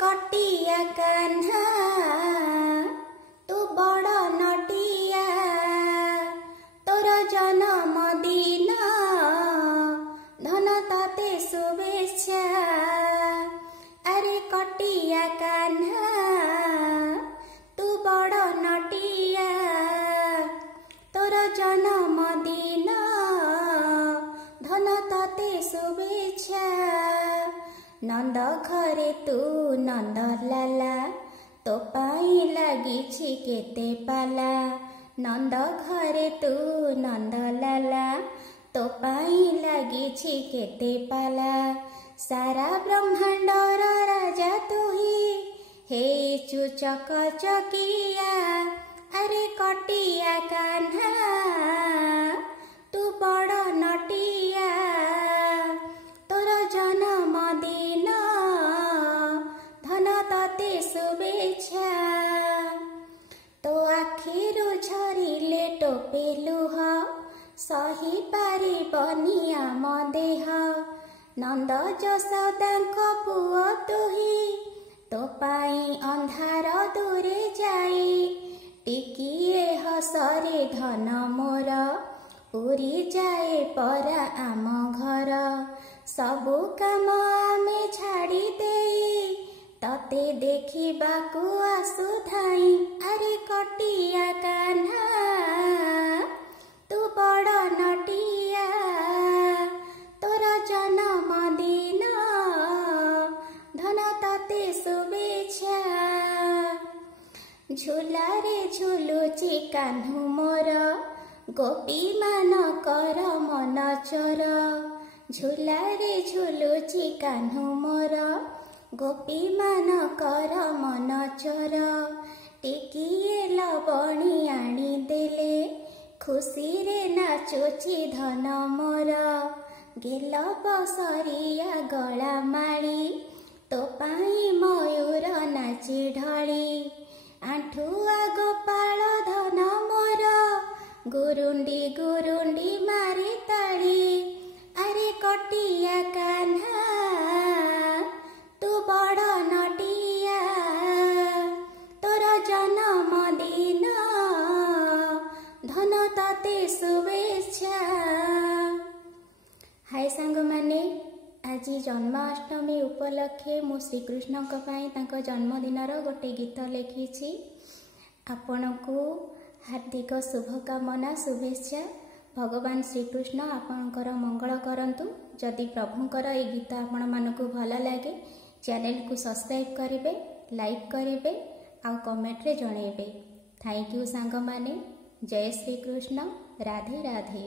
कटिया कान्हा तू बड़ नटिया तोर जन्म दिन धन ताते शुभेच्छा। अरे कटिया कान्हा तू बड़ नटिया तोर जन्म दिन धन ताते शुभेच्छा। नंद घरे तू नंद लाला तो पाई लागिछि केते पाला। नंद घरे तू नंद लाला तो पाई लागिछि केते पाला। सारा ब्रह्मांडर राजा तू ही हेचु चकचकिया। अरे कटिया कान्हा तू बड़ नटिया तोर जन्म दिन धन ताते शुभेच्छा। तो आखिरु झरिले टोपे लुह सही पारिबनि आम देह। नंद यशोदांक पुओ तुही तो पाई अंधार दूरे जाई। टिकिए हसरे धन मोर पूरी जाए परा आम घर। सबु काम आमे छाड़ी देई तते देखिबाकू आसुधाई। अरे कटिया कान्हा तू बड़ नटिया तोर जन्म दिन धन ताते शुभेच्छा। झुलारे झुलुची कान्हु मोर गोपी मानकर मन चोर। झुलारे झुलुची कान्हु मोर गोपी मानकर मन चोर। टिकिए लवणी आनी देले खुशी रे नाचुची धन मोर। गेल बसरिया गला माड़ी तो पाई मयूर नाची ढली। आंठुआ गोपाल धन मोर गुरुंडी गुरुंडी मारी ताड़ी। अरे कटिया कान्हा तू बड़ नटिया तोर जन्म दिन धन ताते शुभेच्छा। हाय सांग माने आज जन्माष्टमी उपलक्षे मु श्रीकृष्ण जन्मदिनर गोटे गीत लिखी। आपण को हार्दिक शुभकामना शुभेच्छा। भगवान श्रीकृष्ण आपणकर मंगल करंतु। जदि प्रभुंकर ए गीत आपण मानकु भल लगे चैनल को सब्सक्राइब करेंगे, लाइक करेंगे आ कमेंट रे जणेबे। थैंक यू सांग माने। जय श्री कृष्ण। राधे राधे।